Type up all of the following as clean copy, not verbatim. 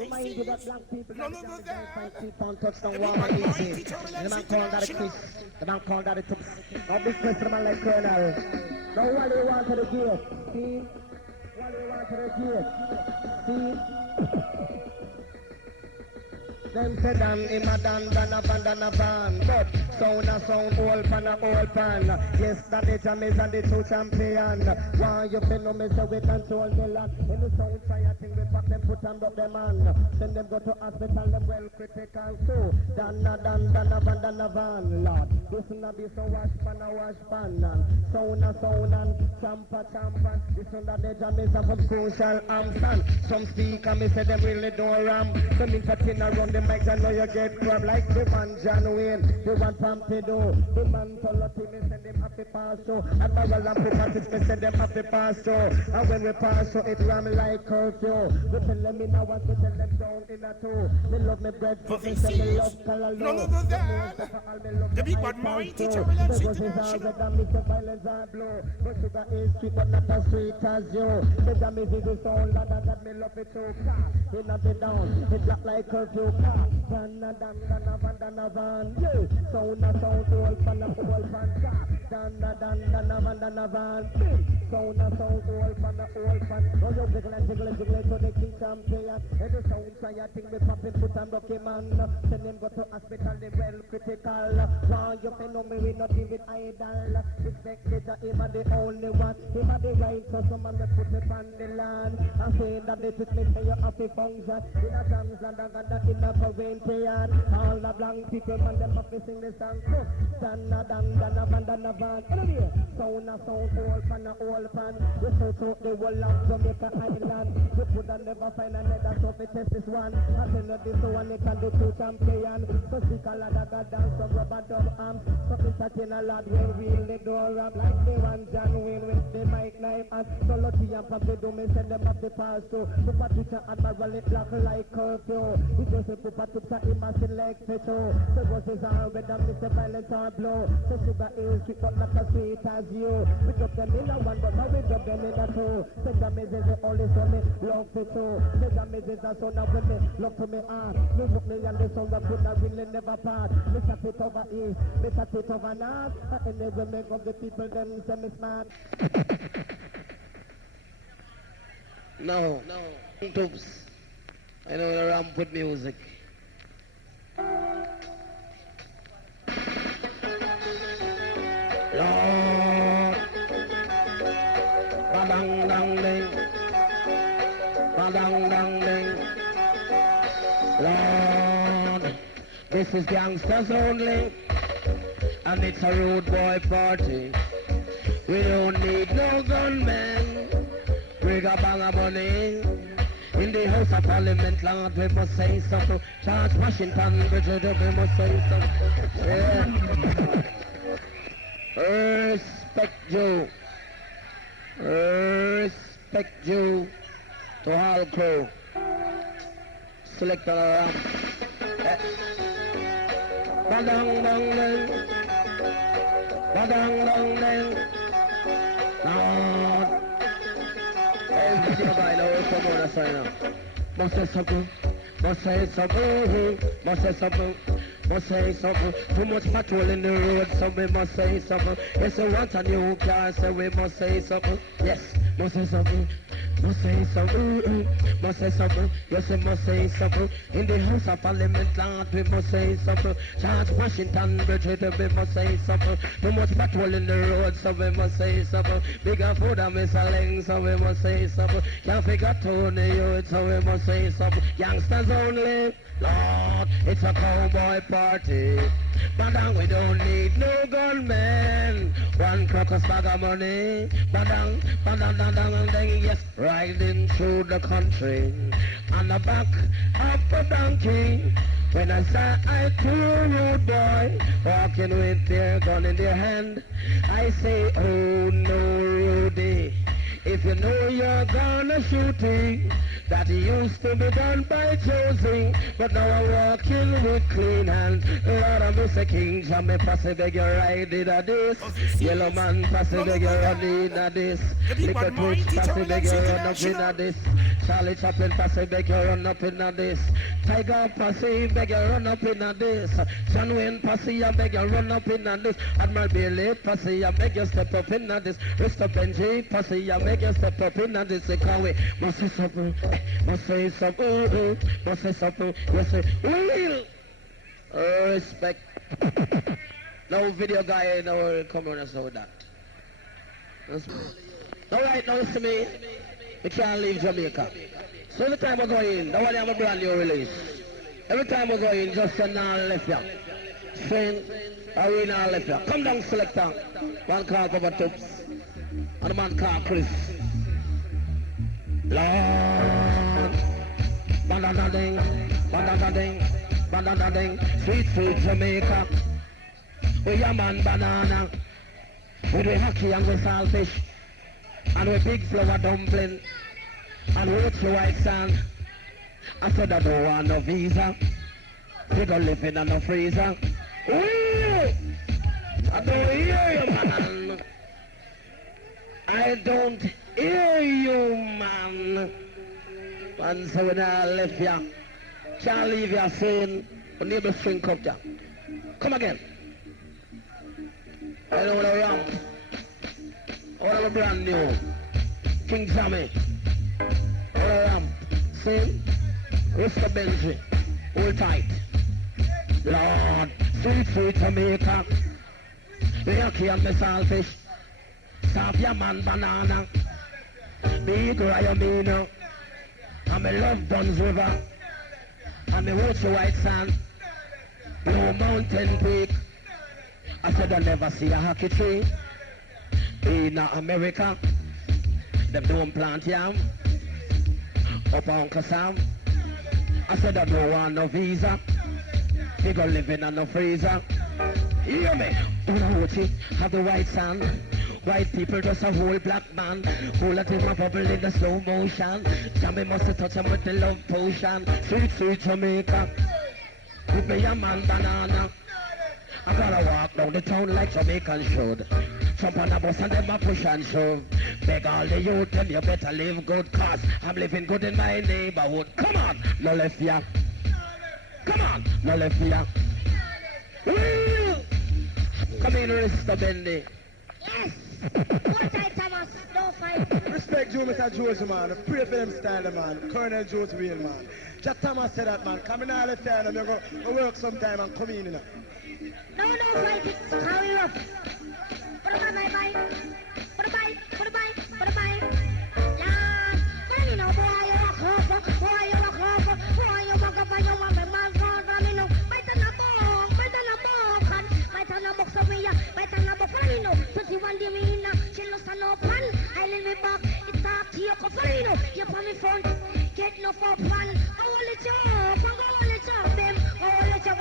Remind you that black people none of that. keep on touchdown water easy. The man called that a kiss. The man called that a tips. No big question man like Colonel. No what they want to the gate. See? What they want to the gate. See? Them say dan in a dan a van. But sound a sound, old pan a old pan. Yes, that the Jamaica and the two champion. Why you feel no me so we control the land. In the sound fire thing we pack them put and up them man. Send them go to hospital them well critical too. Dan a van, Lord. This na be so wash pan. Sound and champa. This one that the Jamaica from social Amsterdam. Some speaker me say them really don't ram. Some entertain around the mic and know you get crab like the man John Wayne, the one Pompidou, the man Toloti, me send them happy pass through, and Barrel and Pupattis, me send them happy pass through, and when we pass through, it ram like curfew, we tell them in a one, we tell them down in a two, me love me bread, but me say me love color none of that, the big bad mighty turbulence international, the violence are blow, but sugar is sweet, but not as sweet as you, the damage is the sound, that me love it too, in a bit down, it black like curfew, van, yeah. Sound, old pan, van, van, sound, old pan. Oh, you jiggle to the Kingston player. Every sound fire thing we poppin', put and rocky man. Send him go to hospital, they well critical. Wow, you can know me, we not give it idle. Respect it, him are the only one. Him are the right, so someone they put it on the land. I say that this is me, say you have to function. In a dance, and in a Corinthian. All the blank people, man, them have to sing the song. Dan, van. Sound, old pan. We so the whole of Jamaica Island. We could never find another, so we test this one. I tell you this one, they can do two champion. So sick a lot of God dance, some rubber dub arms. So entertain a lot when wheel the door up. Like the one John Wayne with the mic knife. And so Lottie and Papi do me send them up the pass to. Pupa Twitter and Margaret black like curfew. It was a Pupa Twitter in my select petrol. So was his arm with them, Mr. Violence or blow. So sugar is sweet but not as sweet as you. We drop them in a one, but now we drop them in a two. Say Jamaica is the only son me love for two. Say Jamaica is the son of me love to me heart. Me look me and the son that could not really never part. Me set it over east, me set it over north. And never make of the people them say me smart. No. Tubes. I know the ramp with music. Lord, badang dang ding, badang dang ding. Lord, this is gangsters only, and it's a road boy party. We don't need no gunmen, bring a bang of money. In the House of Parliament, Lord, we must say something. Charge Washington, we must say something. Yeah. Respect you to all crew. Select around. Badang dang dang. Badang dang dang. Lord. Everybody baila, come on, that's right now. Must say something. Must say something. Must say something. Must say something. Too much patrol in the road, so we must say something. Yes, we want a new car, so we must say something. Yes, must say something. Must say something. Must say something. Yes, we must say something. In the House of Parliament, Lord, we must say something. Charge Washington, Bridget, we must say something. Too much patrol in the road, so we must say something. Bigger food and missing, so we must say something. Can't figure Tony youth, so we must say something. Youngsters only, Lord, it's a cowboy party. Badang, we don't need no gunmen. One crocus bag of money. Badang, badang, badang, badang, yes. Riding through the country on the back of a donkey. When I say I cool rude boy, walking with their gun in their hand, I say, oh no, Rudy, If you know you're gonna shoot it, that used to be done by Josey, but now I'm walking with clean hands. Lord, I'm Mr. King, Jammy, pass it, beg your ride in a this. Yellow man, pass it, beg your run in a this. Liquor Twitch, pass it, beg your run up in a this. Charlie Chaplin, pass it, beg your run up in a this. Tiger, pass it, beg your run up in a this. John Wayne, pass it, I beg your run up in a this. Admiral Bailey, pass it, I beg you step up in a this. Risto Benji, pass it, I beg you step up in a this. Can't wait, must say something, must say something, must say something. You say, real respect. No video guy, no come on and say that. Alright, now listen to me. We can't leave Jamaica. So every time we go in, that one have a brand new release. Every time we go in, just send all left ya. Saying, arena left ya. Come down, selector. One call Papa Toops. And a man called Chris. Lord. Ba-da-da-ding, ba-da-da-ding, ba-da-da-ding. Sweet, sweet Jamaica. With your man banana. With the hockey and the saltfish. And with big flour dumpling. And with the white sand. I said I don't want no visa. You don't live in no freezer. Ooh! I don't hear you, man. I don't hear you, man. And so when I left ya, can't leave ya saying, unable to shrink up ya. Come again. I know what I am. I want a brand new. Kingston. What I am. Sing. Risto Benji. Hold tight. Lord. Sweet, sweet Jamaica. The yucky and the saltfish. Stop your man banana. Big Ryomino. And me love Duns River. And me watch the white sand. Blue Mountain Peak. I said I never see a hockey tree. In America. Them don't plant yam. Up Uncle Sam. I said I don't want no visa. They go living on no freezer. Hear me? Unahochi have the white sand. White people just a whole black man. Whole of him a bubble in the slow motion. Jammy must touch him with the love potion. Sweet, sweet Jamaica. Give me a man banana. I gotta walk down the town like Jamaican should. Jump on the bus and them a push and shove. Beg all the youth, tell you better live good, cause I'm living good in my neighborhood. Come on, no left ya. Come on, no left ya. Woo! Come in, Risto Benji. Yes! What time, Thomas? No fight. Respect you, Mr. Josey, man. Pray for them style, man. Colonel Josey, real man. Jack Thomas said that, man. Come in all the time, and you go work sometime and come in, you know. No fight. It's how you up. Put a bye. Put a bye. Yeah. But you know, boy, you walk off. Boy, you walk up, and you want my man gone from me, no. Bite on a book, and bite on a box of me, bite on a book, and you know. 21 day me in, she lost an open. I leave me back, it's dark to your coffee, you know. You put me front, get no for pan. I want it up, them. I want it up,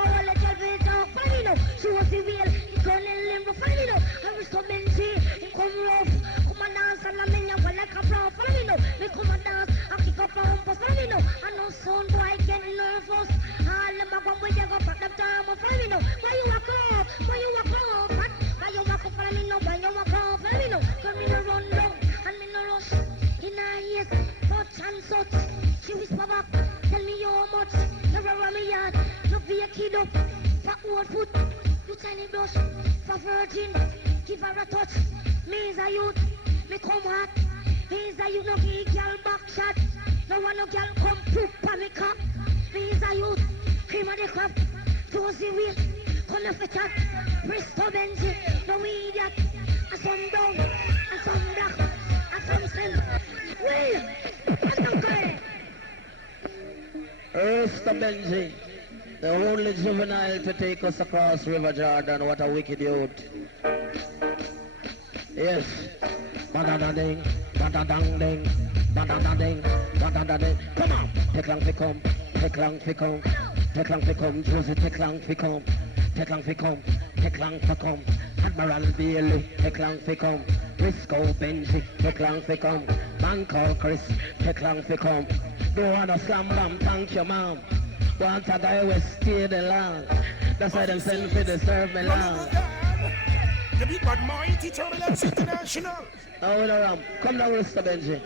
beat up, you know. She was the wheel, it's on the limb, you know. I was so Benji, it come rough. Come and dance, and I'm in your one like a flower, you know. Me come and dance, I kick up a hump, you know. I know son boy get nervous. All them a come with you, go pack them time, you know. Why you walk off, why you walk off, why you walk off, you know. Why you walk off, you know. Come in a run down, and me no rush. In her ears, touch and such. She whisper back, tell me how much. Never run me yard, no be a kid up. For old foot, you tiny blush. For virgin, give her a touch. Me is a youth, me come hot. Me is a youth, no give girl back shot. No one no girl come poop on me cock. Me is a youth, cream of the crop. Josey wheel, come off the chat. Risto Benji, no idiot. And some brown, and some black, and some slim. Wheel, and some curry. Risto Benji, the only juvenile to take us across River Jordan. What a wicked youth. Yes. Ba-da-da-ding, ba-da-dang-ding, ba-da-da-ding, ba-da-da-ding. Come on. Take long fi come, take long fi come, take long fi come. Josey, take long fi come, take long fi come, take long fi come. Admiral Bailey, take long fi come, Risto, Benji, take long fi come. Man called Chris, take long fi come. Don't want a slam bam, thank your mom. Want a guy who stay the long. That's why them send for the serve me long. The big bad mighty turbulence international. Now we know Ram. Come down with Mr. Benji.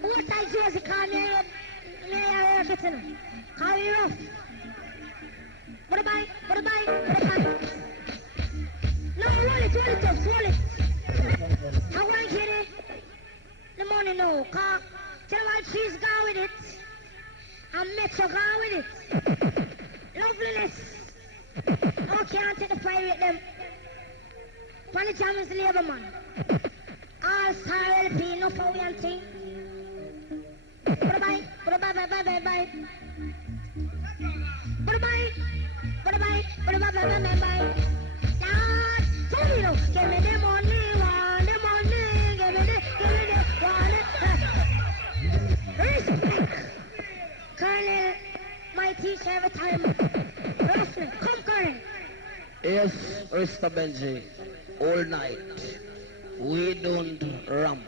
What I Josey call me up? Me I work it in. Call me rough. What a bite, what a bite, what a bite. No, roll it up, roll it. I want to get it. The money no, car. Tell what she's gone with it. And Metro gone with it. Loveliness. I can't take the pirate them. Pony Jam is the labor man. All-star LP, no for we and thing. Bye-bye, bye-bye, bye-bye, bye-bye. Bye-bye, bye-bye, bye-bye, bye-bye. Lord, tell me no. Give me the money, want the money. Give me the, want it. Respect. Colonel, my teacher every time. Roughly, come Colonel. Yes, Mr. Benji. All night. We don't ramp.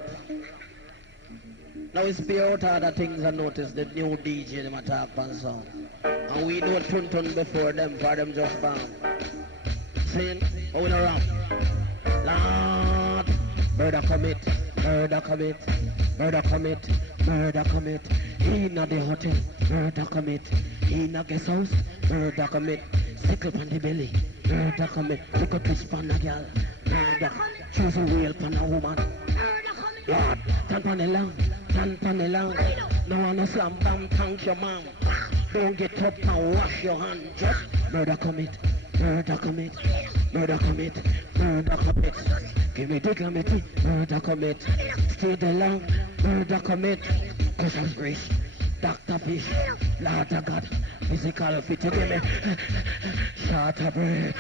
Now it's pay out other things and notice the new DJ them attack and song. And we don't turn before them for them just bam. Saying, how we don't ramp? Lord, murder commit, murder commit, murder commit, murder commit. Inna the hotel, murder commit. Inna guest house, murder commit. Sickle on the belly, murder commit. Look at this pan a girl, murder. Choose a wheel pan a woman. Lord, tan pan the long, tan pan the long. No one no slam bam, thank your mom. Don't get up and wash your hand. Just murder commit, murder commit, murder commit, murder commit. Give me the committee, murder commit. Stay the long, murder commit. Cause I'm rich, Dr. Fish, Lord of God, physical fit to give me short of breath.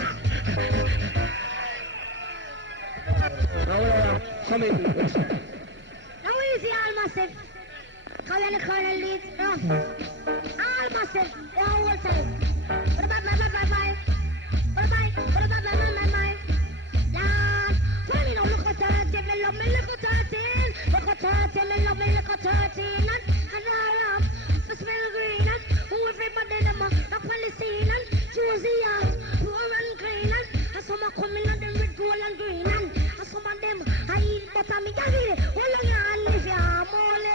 Now, come in. Now easy, all massive. Come in the Colonel leads, rough. All massive, the whole time. Bye-bye. Bye-bye. Lord, tell me now, look at 30, me love me, look at 13. Look at 30, me love me, look at 13. And all up, I smell green. And who everybody them up on the scene. And Josey out, poor and clean. And some are coming on them with gold and green. And some of them, I eat butter, me got it. Hold on your hand, if you're mole.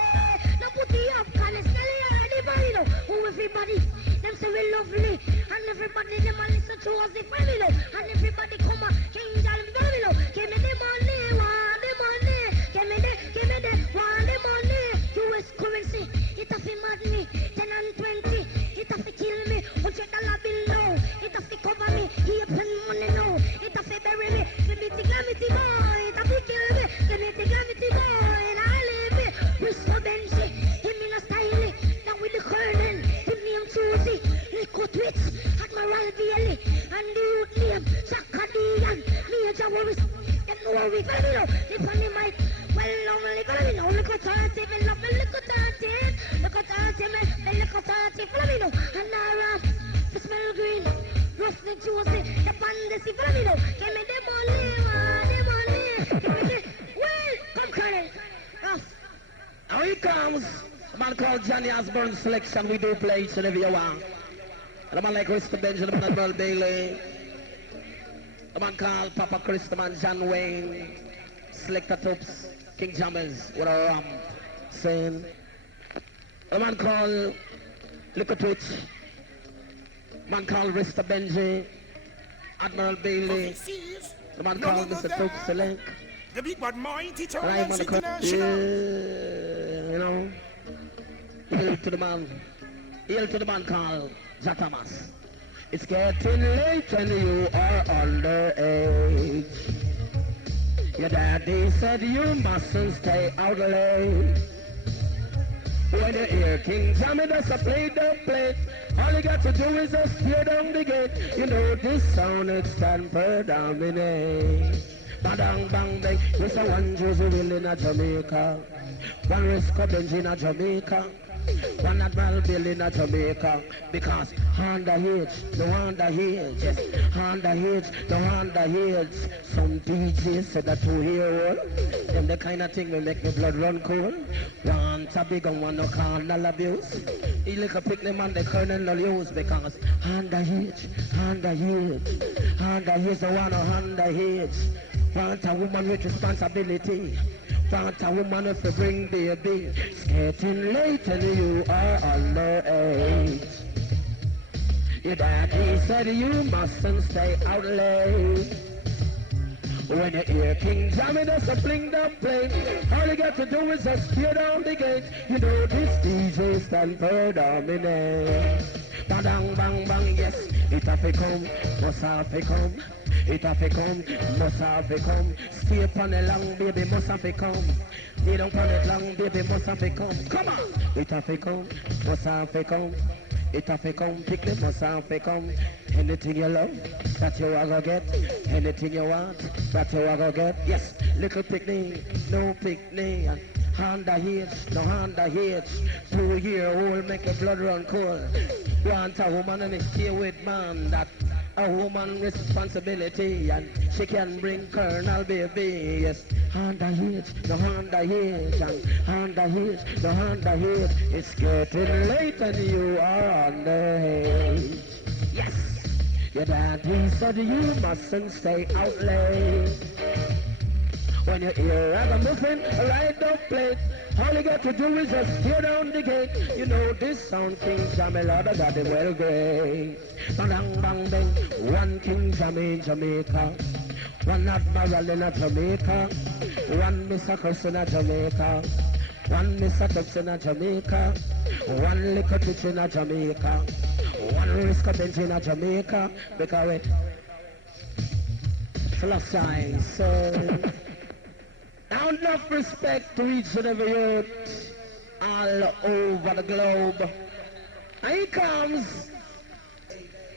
Now put it up, can you smell it already, boy? Who everybody, them say we lovely. And everybody, them a listen to us, the family. And everybody come on, King John, family. Give me the money, want the money. Give me the, want the money. US currency, it have to mad me. 10 and 20, it have to kill me. $100 bill now, it have to cover me. He have money now, it have to bury me. Give me the glamity boy, it have to kill me. Give me the glamity boy, and I leave me. Risto Benji, him in a style. Now with the Colonel, him name Josey. Lico Twitch, Admiral Bailey, and the youth name Sakadian. Major Worries, them know how we gonna be now. Live on the mic, well lonely gonna be now. Look at 30, me love me, look at 30. Look at 30, me look at 30, follow me now. And now, the smell green, Rusty Josey, the bandits, follow me now. Give me the money, want the money. Give me the, well, come Colonel, Ross. Now he comes. A man called Johnny Osborne Selection. We do play each and every one. And a man like Risto Benji, the man Admiral Bailey. A man called Papa Chris, the man John Wayne. Selector Toops, King Jammers, with a ramp. Saying. A man called Lico Twitch. A man called Risto Benji. Admiral Bailey. The man called Mr. Toops Select. The big bad mighty Right, turbulence man, international. you know. Hail to the man called Zatamas. It's getting late and you are underage. Your daddy said you mustn't stay out late. When you hear King Jammy does a play, don't play. All you got to do is just tear down the gate. You know this sound it's can predominate. Badang bang bang, this a one Josey will in a Jamaica. One Risto Benji in a Jamaica. One admiral building in Jamaica because underage, no underage, yes, underage, no underage. Some DJs said that 2-year-old, them the kind of thing will make me blood run cold. Want a big one, no carnal abuse. He like a pick them on the colonel no use because underage, the one underage. Want a woman with responsibility. Want a woman if you bring baby. It's getting late and you are underage. Your daddy said you mustn't stay out late. When you hear King Jammy does a fling the plane, all you got to do is just tear down the gate. You know this DJ stand for dominate. Bang bang bang, yes, it have to come, must have to come. It have to come, must have to come. Stay upon the long, baby, must have to come. Stay down on it long, baby, must have to come. Come on! It have to come, must have to come. It have to come, pick them, must have to come. Anything you love, that you are gonna get. Anything you want, that you are gonna get. Yes, little picnic, no picnic. Underage, no underage. 2-year-old make your blood run cold. Want a woman and stay with man that a woman responsibility and she can bring Colonel baby. Yes, underage, no underage, and underage, no underage. It's getting late and you are underage. Yes, your daddy said you mustn't stay out late. When you hear ragamuffin, ride up plate. All you got to do is just tear down the gate. You know this sound King Jammy, Lord, I got it well great. Bang bang bang, one King Jammy in Jamaica, one Admiral in Jamaica, one Mr. Chris in Jamaica, one Mr. Tubbs in Jamaica, one Liquor Twitch in Jamaica, one Risto Benji in Jamaica, because we philosophy, so now enough respect to each and every youth all over the globe. And he comes.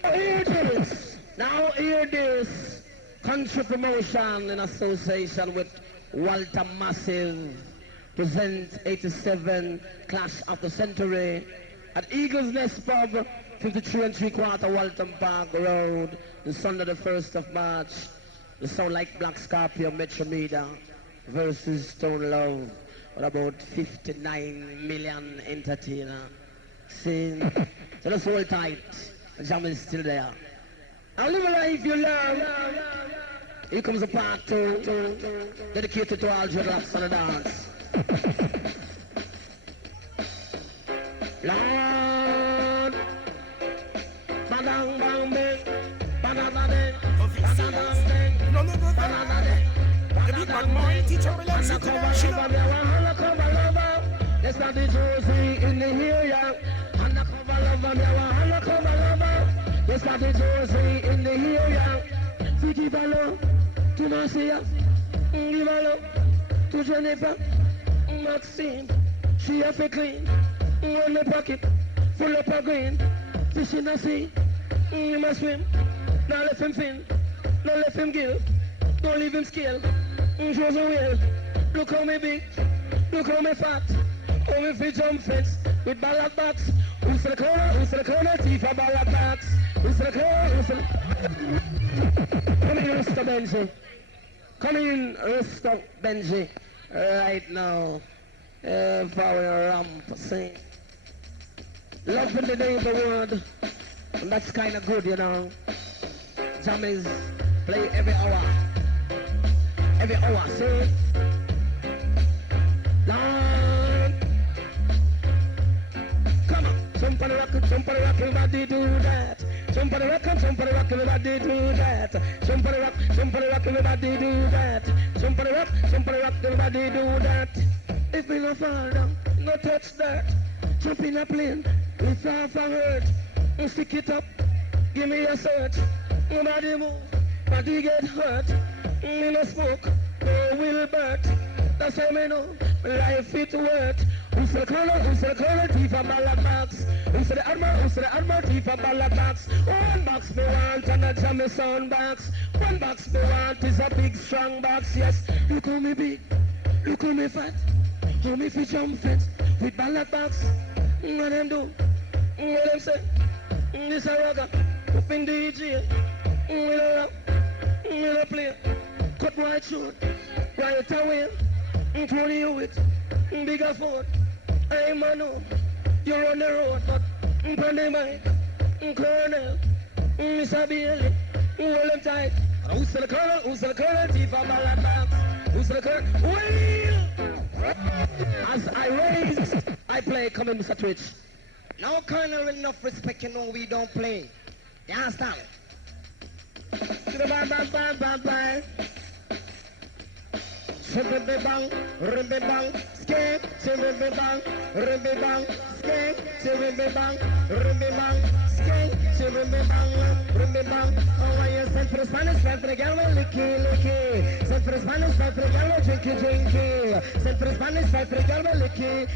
Hear this. Now hear this. Country Promotion in association with Walter Massive present 87 Clash of the Century at Eagle's Nest Pub, 53 3/4 Walton Park Road, the Sunday the 1st of March. The Sound Like Black Scorpio Metro Media versus Stone Love. What about 59 million entertainer? See? So let's hold tight. Jam is still there. Now live a life you love. Here comes a part 2, dedicated to all dreadlocks on the dance. Lord, badang bang bang, badang bang, badang bang, badang bang. The big bad boy, teacher Williams International. It's not the Josey in the area. Undercover lover, me a undercover lover. It's not the Josey in the area. So give a love to Marcia, give a love to Jennifer, Maxine. She have a clean, in the pocket, full up of green. Fish in the sea, he must swim. Now let him fin, now let him gill. Don't leave him scale. Shows a wheel. Look how me big, look how me fat. How me fi jump fence with ballad box. Who's the corner, thief a ballad box. Who's the corner, Come in, Risto Benji. Come in, Risto Benji. Right now. For ramp, sing. Love in the neighborhood. And that's kind of good, you know. Jammies play every hour. Every hour, see? Lord. Come on. Jump on the rock, everybody do that. Jump on the rock, everybody do that. Jump on the rock, everybody do that. Jump on the rock, everybody do that. If we no fall down, no touch that. Jump in a plane, we fly from earth. You stick it up, give me a search. Nobody move, body get hurt. Me no smoke, no will burnt. That's how me know, life it worth. Who's the color, thief a ballad box. Who's the armor, thief a ballad box. One box me want and a jammy sound box. One box me want is a big strong box, yes. Look how me big, look how me fat. How me fi jump fence with ballad box. What them do? What them say? This a rocker, up in DJ. We don't rap, we don't play. Cut right short, right away. 20 Hewitt, bigger phone. I'm a no, you're on the road, but on the mic, Colonel, Mr. Bailey, hold them tight. Who's the Colonel? Who's the Colonel? Chief of Malabang. Who's the Colonel? Well, as I raise, I play. Come in, Mr. Twitch. Now, Colonel, enough respect, you know we don't play. You understand? Bang, bang, bang, bang, bang. Ribby bang, ribby bang, skate, ribby bang, ribby bang, skate, ribby bang, ribby bang, skate, ribby bang, ribby bang. Oh, why you send for the Spanish, send for the girl, licky, licky. Send for the Spanish, send for the girl, drinky, drinky. Send for the Spanish, send for the girl, licky.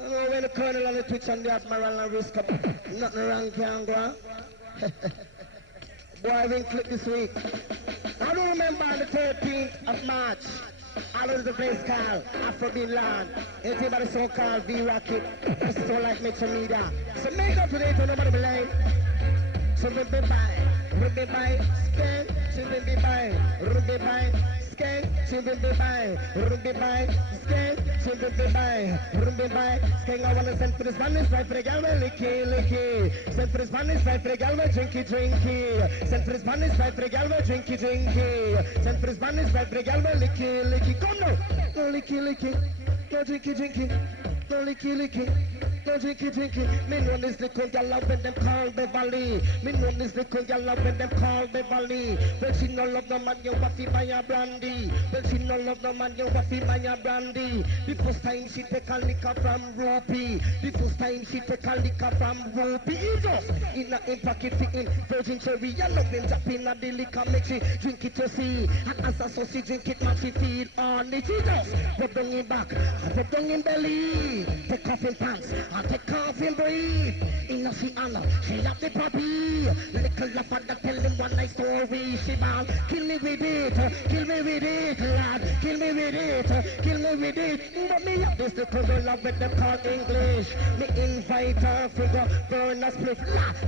Oh, when the Colonel on the Twitch and the Admiral and Risto, nothing wrong can go on. Boy, I've been clipped this week. I don't remember on the 13th of March. All over the place called Afro-Bean Land. Everybody so-called V-Rocket. It's so like Metro Media. So make up today to nobody believe. So ribby by, skank, so ribby by, skank, so ribby by, skank, so ribby by, skank. I wanna send for the Spanish, right for the gal, licky, licky. Send for the Spanish, right for the gal, drinky, drinky. Send for the Spanish, right for the gal, drinky, drinky. Send for the Spanish, right for the gal, licky, licky. Come now, no licky, licky, no drinky, drinky, no licky, licky. No drinky, drinky. Me know this little girl up when them call Beverly. Me know this little girl up when them call Beverly. Well, she no love no man, you waffy buy a brandy. Well, she no love no man, you waffy buy a brandy. The first time she take a liquor from Rupee. The first time she take a liquor from Rupee. He just in a pocket fitting virgin cherry. I love them tapping at the liquor, make she drink it to see. And as a so she drink it, man, she feel on it. She just rub down in back, rub down in belly. Take off in pants. I take off and breathe. In a she Anna, she have the puppy. Little lover that tell them one nice story. She ball, kill me with it, lad. Kill me with it, kill me with it. But me have this little girl love with them call English. Me invite her to go burn a split.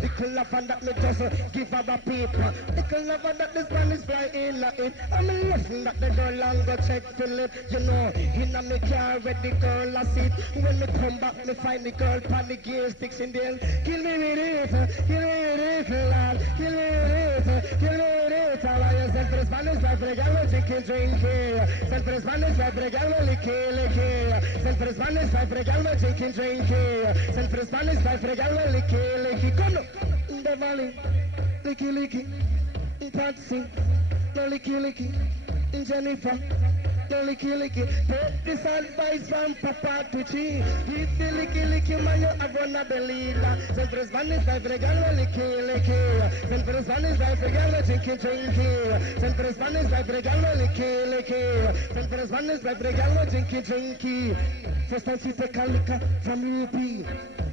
Little lover that me just give her a paper. Little lover that this man is flying like it. I'm listen that the girl long go check to lip. You know, in a me car with the girl I sit. When me come back, me find the girl pan the gear sticks in there. Kill me with it, lad. Kill me with it, kill me with it. All I send for the Spanish, right for the gal, drinking, drinking. Send for the Spanish, right for the gal, licky, licky. Send for the Spanish, right for the gal, drinking, drinking. Send for the Spanish, right for the gal, licky, licky. Come now, in the valley, licky, licky. In Patsy, no licky, licky. In Jennifer. Licky licky, take this advice from Papa Tucci. If the licky licky man you have one of the leader. Send for the Spanish guy for the girl licky licky. Send for the Spanish guy for the girl drinky drinky. Send for the Spanish guy for the girl licky licky. Send for the Spanish guy for the girl drinky drinky. First time she take a liquor from Rupee.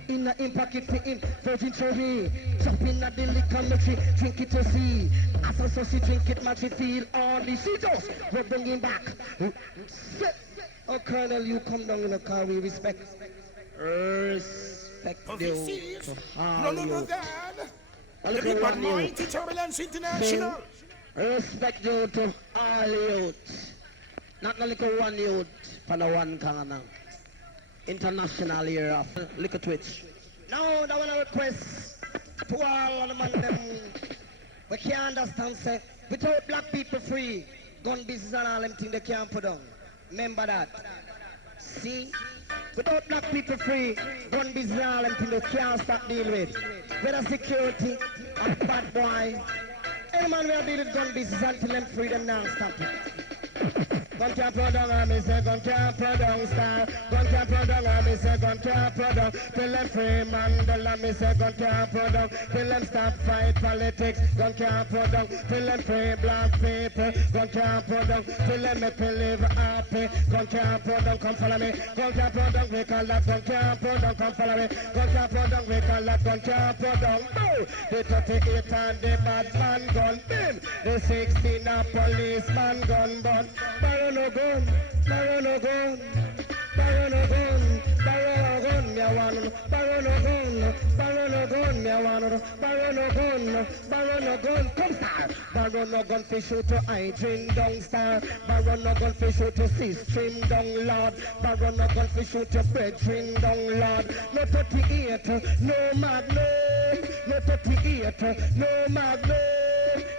In a pocket for him, virgin cherry. Jumping at the liquor, make she drink it to see. As so she drink it, make she feel all the she just rub down him back. Oh, Colonel, you come down in the car, we respect. Respect you. No, Dad. The big one, mighty turbulence international. Respect you to all youth. Not the little one youth, for the one corner. International year of Liquor Twitch. Now, I want to request to all of the man them. We can't understand, say, without black people free, gun business and all them things they can't put down. Remember that. See? Without black people free, gun business and all them things they can't start deal with. Whether security or bad boy. Any man will deal with gun business until them free them now stop it. Gun can't put down, me say gun can't put down style. Gun can't put down, me say gun can't put down. Till them free Mandela, me say gun can't put down. Till them stop fight politics, gun can't put down. Till them free black people, gun can't put down. Till them make me live happy, gun can't put down. Come follow me, gun can't put down. We call that gun can't put down. Come follow me, gun can't put down. We call that gun can't put down. No, the 38 and the bad man gun bin. The 16 a policeman gun bun. No gun, no gun. borrow no gun, borrow a gun, me a want, borrow no gun, borrow no gun, me a want, borrow no gun, borrow no gun, come star, borrow no gun for shoot to I dream down star, borrow no gun for shoot to see stream down lord, borrow no gun for shoot to spread dream down lord, no 38, no magnum, no 38, no magnum.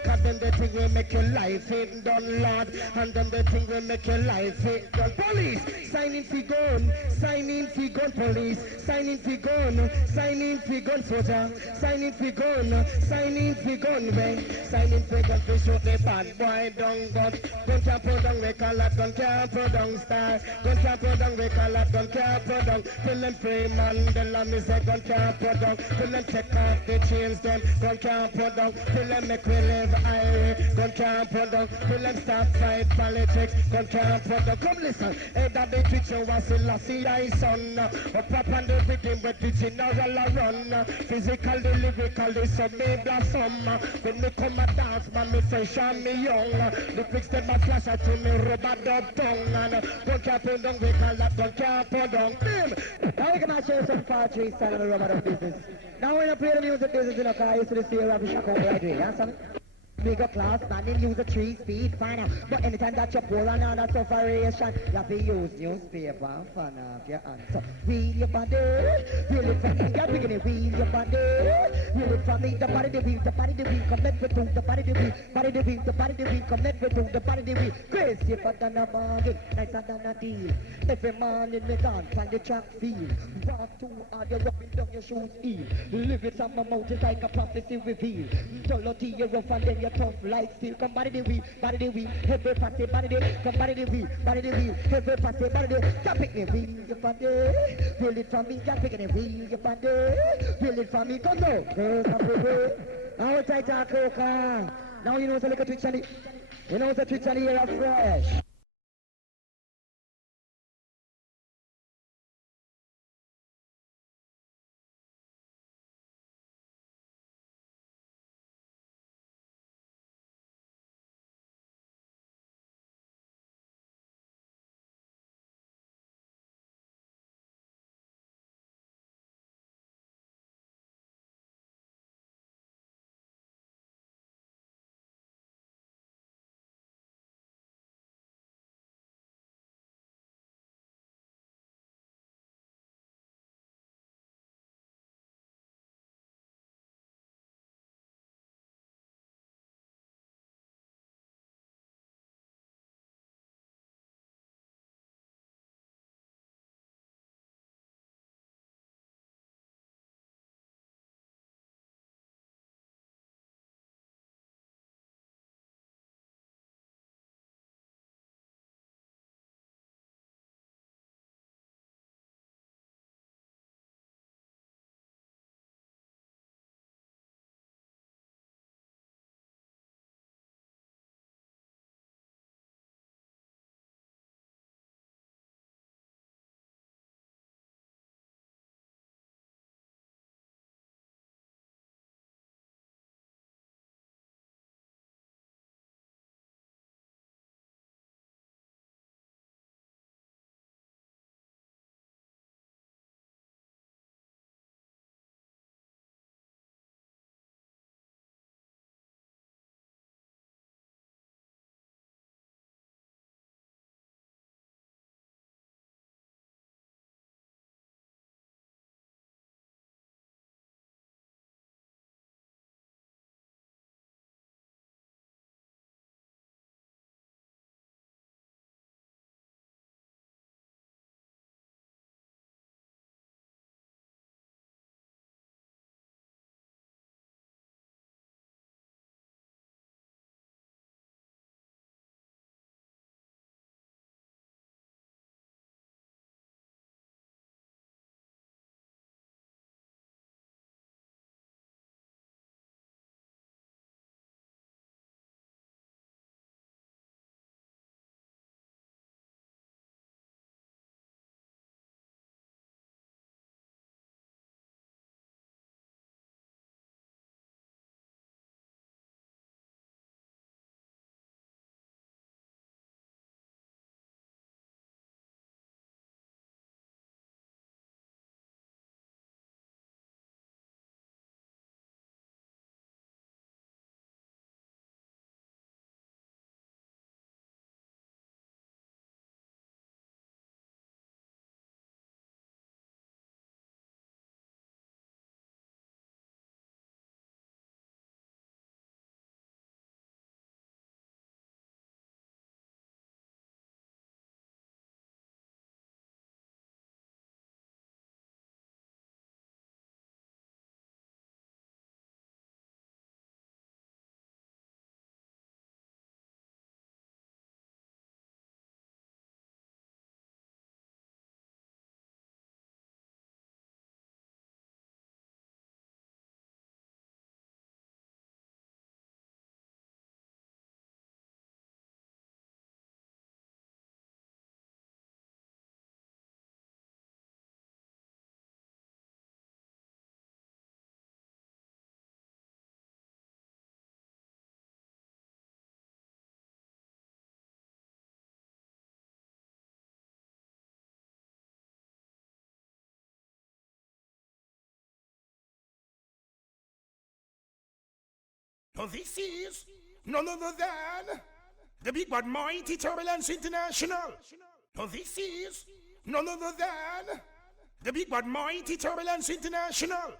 Cause them the thing will make your life it done, Lord. And them the thing will make your life it done. Police, sign in for gun, sign in for gun, police, sign in for gun, sign in for gun, soldier, sign in for gun, sign in for gun, man, sign in for gun to shoot the bad boy down, gun. Gun can't put down, we call it gun can't put down, star. Gun can't put down, we call it gun can't put down. Till them free man, the lamb is a gun can't put down. Till them take off the chains, them gun can't put down. Till them make we live irate, gun can't put down. Till them stop fight politics, gun can't put down. Come listen, hey that the teacher was in la CI son. But pop and everything but the general a run. Physical, the lyrical, the sub me blossom. When me come a dance, man me fresh and me young. The fix them a flash at me rubber dub tongue. And gun can't put down, we call that gun can't put down. Now we can show some poetry style of the rubber dub business. Now we're gonna play the music business in a car. You see the steer of the shack over right here, you know? Bigger class, standing use a 3-speed finer. But anytime that you pull another sufferation, you have to use newspaper and fan off your hands. So wheel your body, wheel it from me, you're beginning, wheel your body, wheel it from me, the body the wheel, come let me do the body the wheel, the body the wheel, come let me do the body the wheel. Crazy for than a bargain, nicer than a deal. Every morning me gone from the track field. Walk too hard, you're rubbing down your shoes heel. Lyrics on my mouth is like a prophecy revealed. Jollity, you're rough and then you're tough like steel. Come body the wheel, every party body the, come body the wheel, every party body the. Stop it, wheel your body, wheel it from me, just pick it, wheel your body, wheel it from me, come no, girls up the way. Now it's like a coca. Now you know it's a little twitch on it, you know it's a twitch on the air fresh. Now this is none other than the big bad mighty Turbulence International. Now this is none other than the big bad mighty Turbulence International.